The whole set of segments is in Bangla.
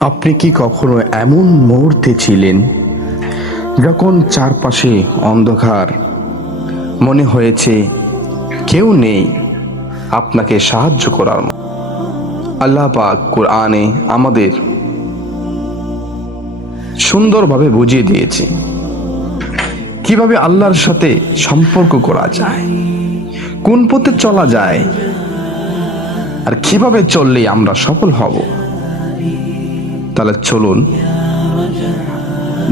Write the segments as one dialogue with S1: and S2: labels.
S1: আপনি কি কখনো এমন মুহূর্তে ছিলেন যখন চারপাশে অন্ধকার? মনে হয়েছে কেউ নেই আপনাকে সাহায্য করার আল্লাহ পাক কোরআনে আমাদের সুন্দরভাবে বুঝিয়ে দিয়েছে কীভাবে আল্লাহর সাথে সম্পর্ক করা যায়, কোন পথে চলা যায়, আর কীভাবে চললে আমরা সফল হব। তাহলে চলুন।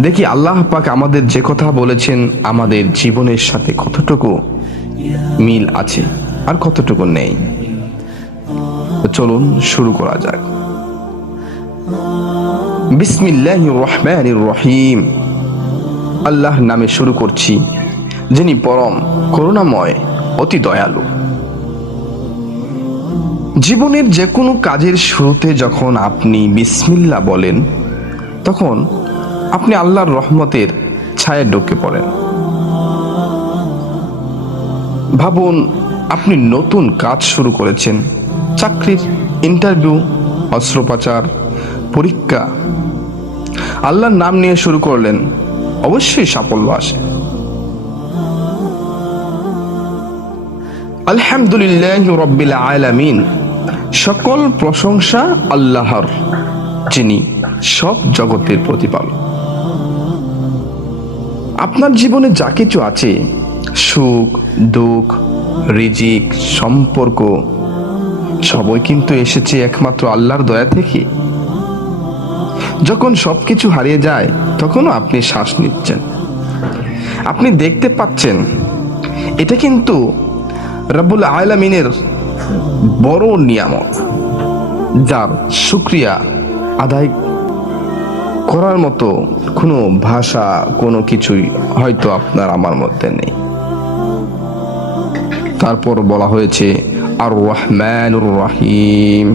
S1: দেখি আল্লাহ পাক আমাদের যে কথা বলেছেন, আমাদের জীবনের সাথে কতটুকু মিল আছে আর কতটুকু নেই। চলুন শুরু করা যাক। বিসমিল্লাহ রহমান রহিম। আল্লাহ নামে শুরু করছি, যিনি পরম করুণাময়, অতি দয়ালু। জীবনের যে কোনো কাজের শুরুতে যখন আপনি বিসমিল্লা বলেন, তখন আপনি আল্লাহর রহমতের ছায়া ঢুকে পড়েন। ভাবুন, আপনি নতুন কাজ শুরু করেছেন, চাকরির ইন্টারভিউ, অস্ত্রোপচার, পরীক্ষা। আল্লাহর নাম নিয়ে শুরু করলেন, অবশ্যই সাফল্য আসে। আলহামদুলিল্লাহ রব্বিল আলামিন। সকল প্রশংসা আল্লাহর, যিনি সব জগতের প্রতিপালক। আপনার জীবনে যা কিছু আছে, সুখ, দুঃখ, রিজিক, সম্পর্ক, সবই কিন্তু এসেছে একমাত্র আল্লাহর দয়া থেকে। যখন সবকিছু হারিয়ে যায়, তখনও আপনি শ্বাস নিচ্ছেন। আপনি দেখতে পাচ্ছেন, এটা কিন্তু রব্বুল আলামিনের বড় নিয়ামত, যার শুক্রিয়া আদায় করার মতো কোনো ভাষা, কোনো কিছুই হয়তো আপনার আমার মধ্যে নেই। তারপর বলা হয়েছে আর রহমানুর রাহিম।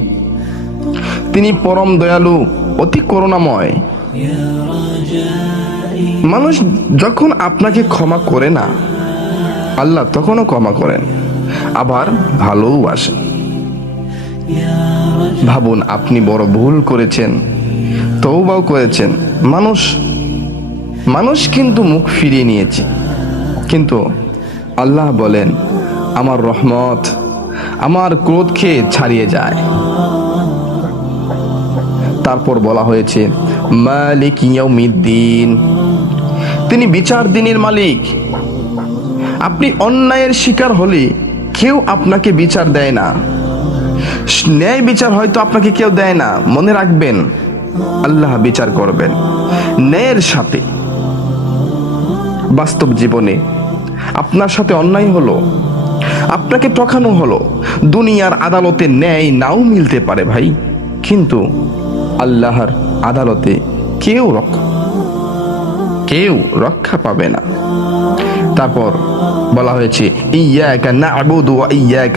S1: তিনি পরম দয়ালু, অতি করুণাময়। মানুষ যখন আপনাকে ক্ষমা করে না, আল্লাহ তখনও ক্ষমা করেন। আবার ভালোও আসেন ভাবুন, আপনি বড় ভুল করেছেন তৌবাও করেছেন। মানুষ মানুষ কিন্তু মুখ ফিরিয়ে নিয়েছে। কিন্তু আল্লাহ বলেন, আমার রহমত আমার ক্রোধ খেয়ে ছাড়িয়ে যায়। তারপর বলা হয়েছে, মালিক ইয়াউমিদ্দিন। তিনি বিচার দিনের মালিক। আপনি অন্যায়ের শিকার হলে কেউ আপনাকে বিচার দেয় না। ন্যায় বিচার হয়তো আপনাকে কেউ দেয় না। মনে রাখবেন, আল্লাহ বিচার করবেন। ন্যায়ের সাথে বাস্তব জীবনে আপনার সাথে অন্যায় হলো, আপনাকে ঠকানো হলো, দুনিয়ার আদালতে ন্যায় নাও মিলতে পারে ভাই। কিন্তু আল্লাহর আদালতে কেউ রক্ষা কেউ রক্ষা পাবে না। তারপর বলা হয়েছে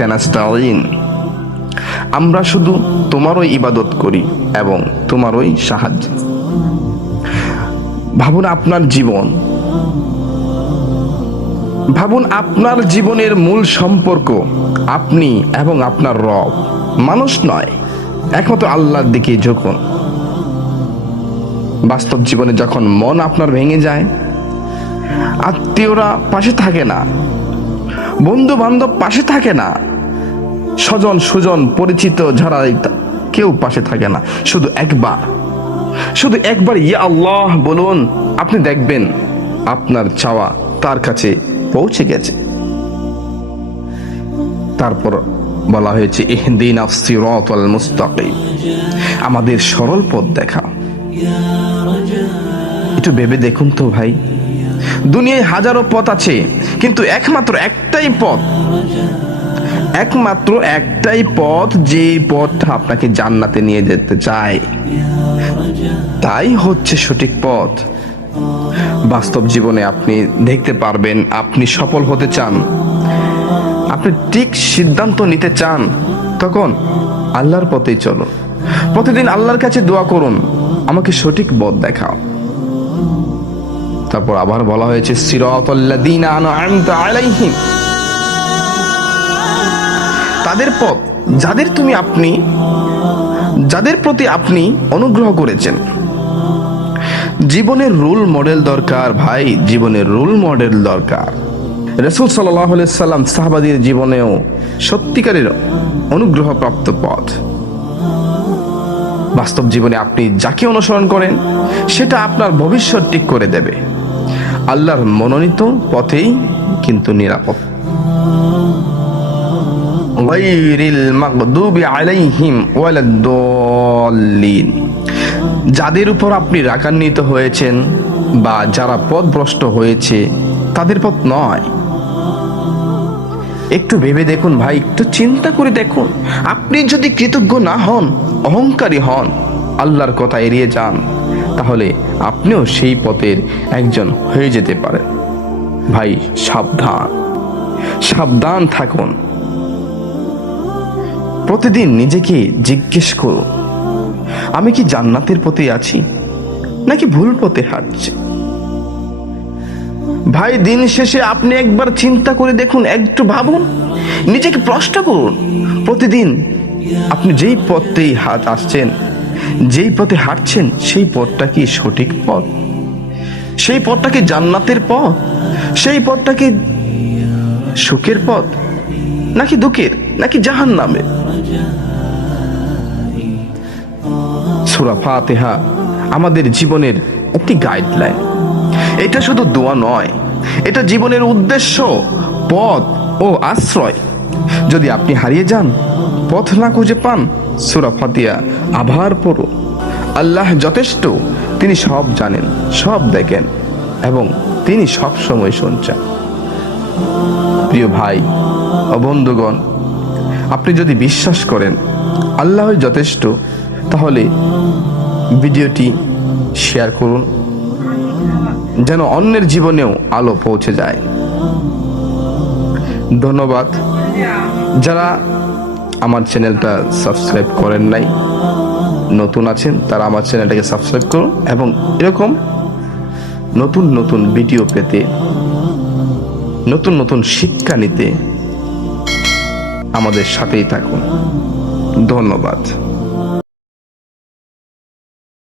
S1: নাস্তাঈন। আমরা শুধু তোমারই ইবাদত করি এবং তোমারই সাহায্য। ভাবুন আপনার জীবন। ভাবুন আপনার জীবনের মূল সম্পর্ক আপনি এবং আপনার রব। মানুষ নয়, একমাত্র আল্লাহর দিকে ঝুঁকুন। বাস্তব জীবনে যখন মন আপনার ভেঙে যায় আত্মীয়রা পাশে থাকে না। বন্ধু বান্ধব পাশে থাকে না। স্বজন, সুজন, পরিচিত যারা কেউ পাশে থাকে না। শুধু একবার। শুধু একবার, ইয়া আল্লাহ, বলুন, আপনি দেখবেন আপনার চাওয়া তার কাছে পৌঁছে গেছে। তারপর বলা হয়েছে, ইহদিন আমাদের সরল পথ দেখা। একটু ভেবে দেখুন তো ভাই। দুনিয়ায় হাজারো পথ আছে, কিন্তু একমাত্র একটাই পথ। একমাত্র একটাই পথ যে পথটা আপনাকে জান্নাতে নিয়ে যেতে চায়। তাই হচ্ছে সঠিক পথ। বাস্তব জীবনে আপনি দেখতে পারবেন, আপনি সফল হতে চান। আপনি ঠিক সিদ্ধান্ত নিতে চান, তখন আল্লাহর পথেই চলুন। প্রতিদিন আল্লাহর কাছে দোয়া করুন, আমাকে সঠিক পথ দেখাও। তারপর আবার বলা হয়েছে তাদের পথ, যাদের তুমি আপনি, যাদের প্রতি আপনি অনুগ্রহ করেছেন। জীবনের রোল মডেল দরকার, ভাই, জীবনের রোল মডেল দরকার। রসুল সাল্লাম সাহাবাদের জীবনেও সত্যিকারের অনুগ্রহ প্রাপ্ত পথ। বাস্তব জীবনে আপনি যাকে অনুসরণ করেন, সেটা আপনার ভবিষ্যৎ ঠিক করে দেবে। আল্লাহর মনোনীত পথেই কিন্তু নিরাপদ। যাদের উপর আপনি রাগান্বিত হয়েছেন বা যারা পথভ্রষ্ট হয়েছে, তাদের পথ নয়। একটু ভেবে দেখুন ভাই, একটু চিন্তা করে দেখুন। আপনি যদি কৃতজ্ঞ না হন, অহংকারী হন, আল্লাহর কথা এড়িয়ে যান। তাহলে আপনিও সেই পথের একজন হয়ে যেতে পারেন। ভাই, সাবধান। সাবধান থাকুন। প্রতিদিন নিজেকে জিজ্ঞেস করুন, আমি কি জান্নাতের পথে আছি নাকি ভুল পথে হাঁটছি? ভাই, দিন শেষে আপনি একবার চিন্তা করে দেখুন, একটু ভাবুন, নিজেকে প্রশ্ন করুন, প্রতিদিন আপনি যেই পথেই হাত আসছেন যেই পথে হাঁটছেন, সেই পথটা কি সঠিক পথ? সেই পথটা কি জান্নাতের পথ? সেই পথটা কি সুখের পথ? নাকি দুঃখের? নাকি জাহান নামে সুরা ফাতেহা আমাদের জীবনের একটি গাইডলাইন এটা শুধু দোয়া নয়, এটা জীবনের উদ্দেশ্য, পথ ও আশ্রয়। যদি আপনি হারিয়ে যান, পথ না খুঁজে পান সুরা ফাতিয়া আভার পড়ো। আল্লাহ যথেষ্ট, তিনি সব জানেন, সব দেখেন এবং তিনি সব সময় শুনছেন। প্রিয় ভাই ও বন্ধুগণ, আপনি যদি বিশ্বাস করেন আল্লাহ যথেষ্ট, তাহলে ভিডিওটি শেয়ার করুন, যেন অন্যের জীবনেও আলো পৌঁছে যায়। ধন্যবাদ। যারা আমার চ্যানেলটা সাবস্ক্রাইব করেন নাই, নতুন আছেন, তারা আমার চ্যানেলটাকে সাবস্ক্রাইব করুন এবং এরকম নতুন নতুন ভিডিও পেতে, নতুন নতুন শিক্ষা নিতে আমাদের সাথেই থাকুন। ধন্যবাদ।